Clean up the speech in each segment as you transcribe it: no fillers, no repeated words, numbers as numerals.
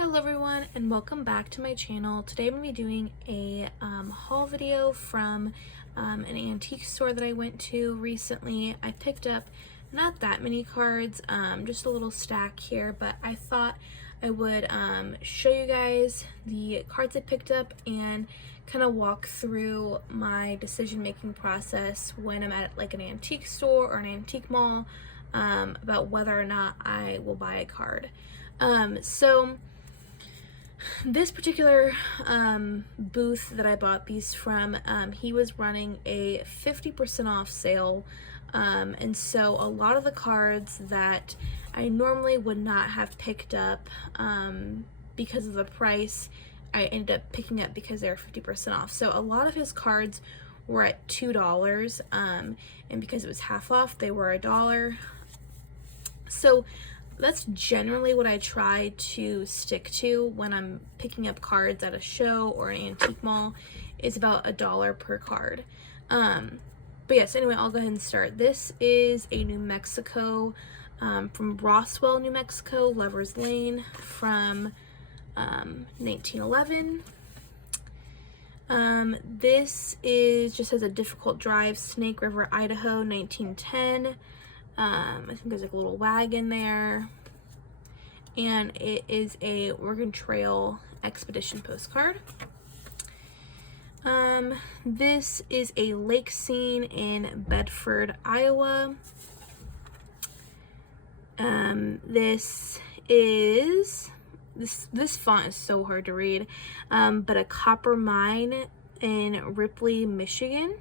Hello everyone and welcome back to my channel. Today I'm going to be doing a haul video from an antique store that I went to recently. I picked up not that many cards, just a little stack here, but I thought I would show you guys the cards I picked up and kind of walk through my decision-making process when I'm at like an antique store or an antique mall about whether or not I will buy a card. So this particular booth that I bought these from, he was running a 50% off sale, and so a lot of the cards that I normally would not have picked up because of the price, I ended up picking up because they were 50% off. So a lot of his cards were at $2, and because it was half off, they were $1. So that's generally what I try to stick to when I'm picking up cards at a show or an antique mall, is about $1 per card. But yes, anyway, I'll go ahead and start. This is a New Mexico, from Roswell, New Mexico, Lover's Lane from 1911. This is just has a difficult drive, Snake River, Idaho, 1910. I think there's like a little wagon there, and it is a Oregon Trail expedition postcard. This is a lake scene in Bedford, Iowa. This font is so hard to read, but a copper mine in Ripley, Michigan.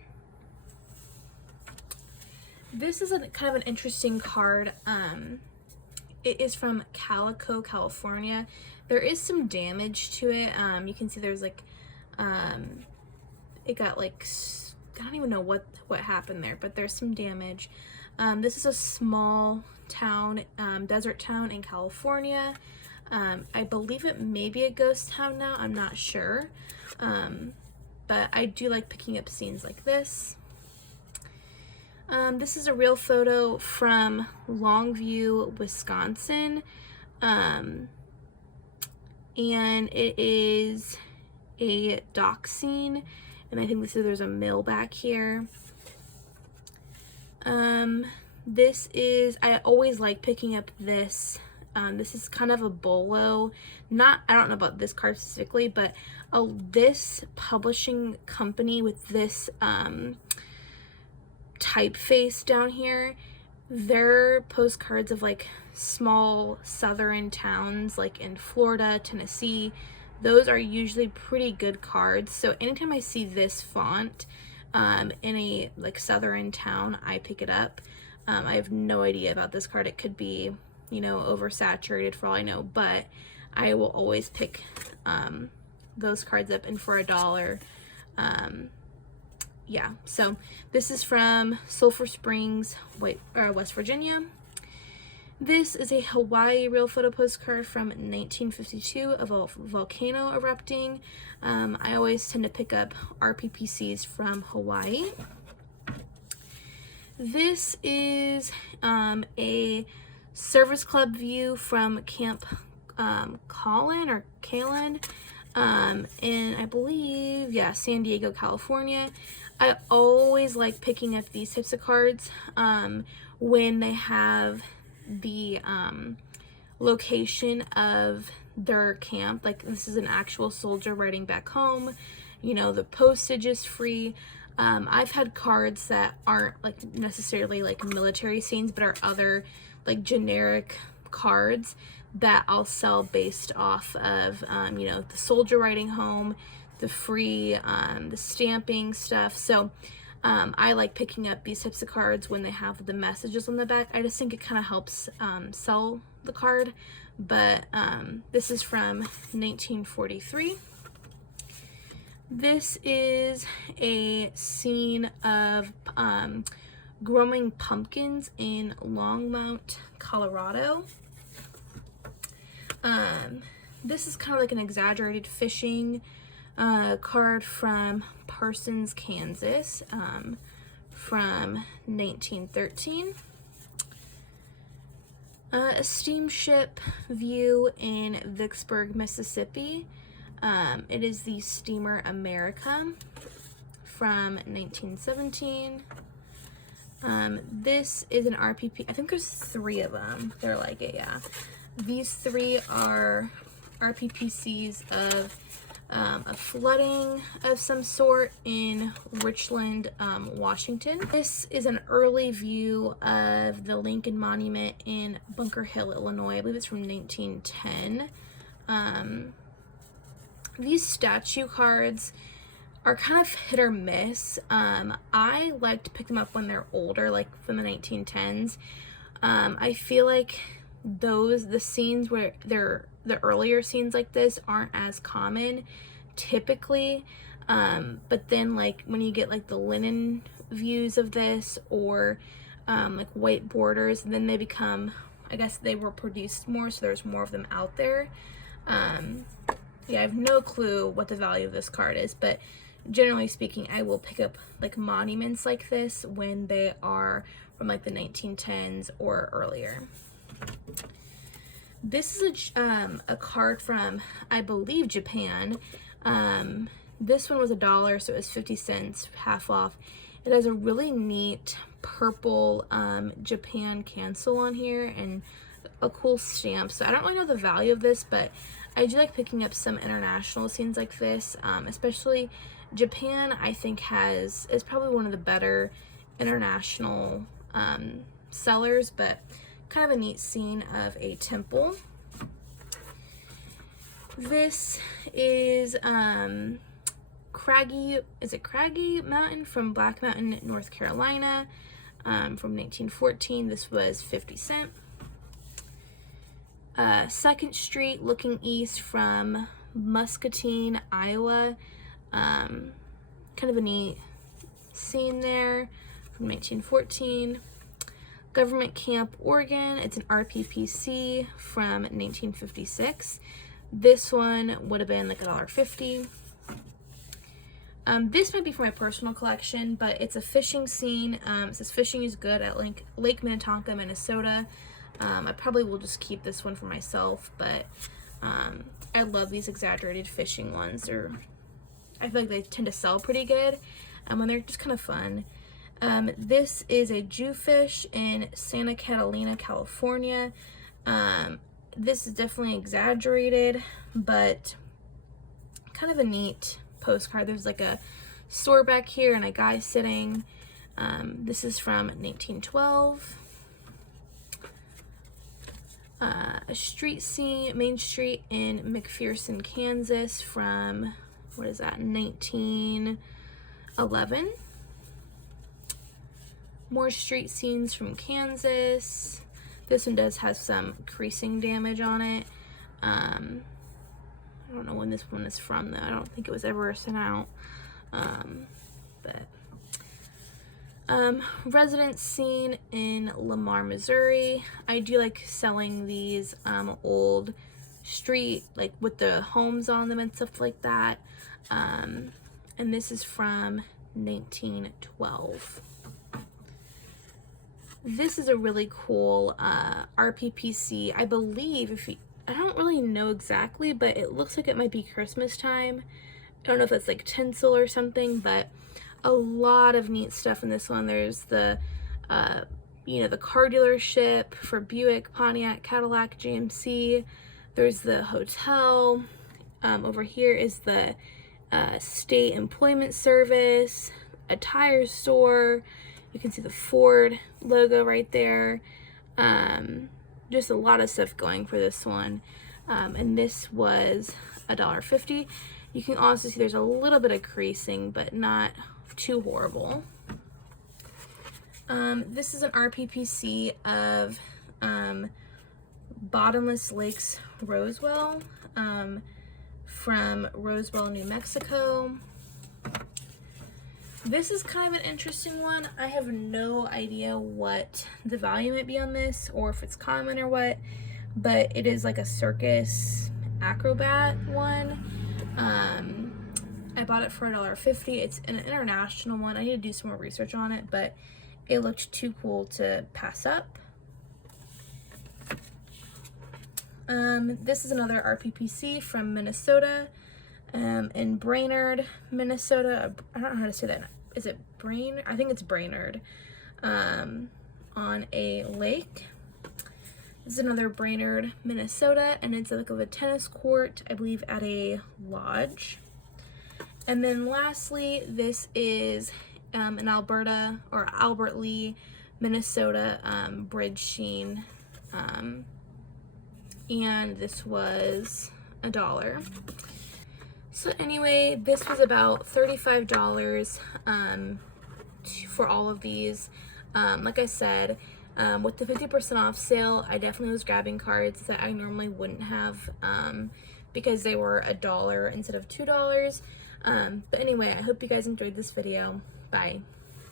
This is kind of an interesting card. It is from Calico, California. There is some damage to it. You can see there's like, it got like, I don't even know what happened there, but there's some damage. This is a small town, desert town in California. I believe it may be a ghost town now, I'm not sure. But I do like picking up scenes like this. This is a real photo from Longview, Wisconsin, and it is a dock scene, and I think there's a mill back here. This is, I always like picking up this. This is kind of a bolo. I don't know about this card specifically, but this publishing company with this typeface down here, their postcards of like small southern towns like in Florida, Tennessee, those are usually pretty good cards. So anytime I see this font in a like southern town, I pick it up. I have no idea about this card. It could be, you know, oversaturated for all I know, but I will always pick those cards up, and for $1, yeah. So this is from Sulphur Springs, West Virginia. This is a Hawaii real photo postcard from 1952 of a volcano erupting. I always tend to pick up RPPCs from Hawaii. This is a service club view from Camp Kalin, and I believe, yeah, San Diego, California. I always like picking up these types of cards when they have the location of their camp. Like, this is an actual soldier writing back home. You know, the postage is free. I've had cards that aren't like necessarily like military scenes, but are other like generic cards that I'll sell based off of, you know, the soldier writing home, the free, the stamping stuff. So I like picking up these types of cards when they have the messages on the back. I just think it kind of helps sell the card. But this is from 1943. This is a scene of growing pumpkins in Longmont, Colorado. This is kind of like an exaggerated fishing card from Parsons, Kansas, from 1913. A steamship view in Vicksburg, Mississippi. It is the steamer America from 1917. This is an RPP. I think there's 3 of them. They're like it, yeah. These 3 are RPPCs of a flooding of some sort in Richland, Washington. This is an early view of the Lincoln Monument in Bunker Hill, Illinois. I believe it's from 1910. These statue cards are kind of hit or miss. I like to pick them up when they're older, like from the 1910s. I feel like the scenes where the earlier scenes like this aren't as common typically, but then like when you get like the linen views of this, or like white borders, then they become, I guess they were produced more, so there's more of them out there. Yeah, I have no clue what the value of this card is, but generally speaking, I will pick up like monuments like this when they are from like the 1910s or earlier. This is a card from, I believe, Japan. This one was $1, so it was 50 cents, half off. It has a really neat purple Japan cancel on here and a cool stamp. So I don't really know the value of this, but I do like picking up some international scenes like this, especially Japan. I think is probably one of the better international sellers, but kind of a neat scene of a temple. This is Craggy Mountain from Black Mountain, North Carolina, from 1914. This was 50 cents. 2nd Street looking east from Muscatine, Iowa. Kind of a neat scene there from 1914. Government Camp, Oregon. It's an RPPC from 1956. This one would have been like $1.50. This might be for my personal collection, but it's a fishing scene. It says fishing is good at Lake Minnetonka, Minnesota. I probably will just keep this one for myself, but I love these exaggerated fishing ones. I feel like they tend to sell pretty good, and they're just kind of fun. This is a Jewfish in Santa Catalina, California. This is definitely exaggerated, but kind of a neat postcard. There's like a store back here and a guy sitting. This is from 1912. A street scene, Main Street in McPherson, Kansas from, what is that, 1911. More street scenes from Kansas. This one does have some creasing damage on it. I don't know when this one is from though. I don't think it was ever sent out. Residence scene in Lamar, Missouri. I do like selling these old street, like with the homes on them and stuff like that. And this is from 1912. This is a really cool RPPC. I believe, I don't really know exactly, but it looks like it might be Christmas time. I don't know if it's like tinsel or something, but a lot of neat stuff in this one. There's the the car dealership for Buick, Pontiac, Cadillac, GMC. There's the hotel. Over here is the state employment service, a tire store. You can see the Ford logo right there. Just a lot of stuff going for this one. And this was $1.50. You can also see there's a little bit of creasing, but not too horrible. This is an RPPC of Bottomless Lakes, Roswell, from Roswell, New Mexico. This is kind of an interesting one. I have no idea what the value might be on this, or if it's common or what, but it is like a circus acrobat one. I bought it for $1.50. It's an international one. I need to do some more research on it, but it looked too cool to pass up. This is another RPPC from Minnesota, in Brainerd, Minnesota. I don't know how to say that. Is it Brainerd? I think it's Brainerd, on a lake. This is another Brainerd, Minnesota, and it's like a tennis court, I believe, at a lodge. And then lastly, this is an Alberta or Albert Lee, Minnesota bridge sheen, and this was $1. So anyway, this was about $35 for all of these. Like I said, with the 50% off sale, I definitely was grabbing cards that I normally wouldn't have, because they were $1 instead of $2. But anyway, I hope you guys enjoyed this video. Bye.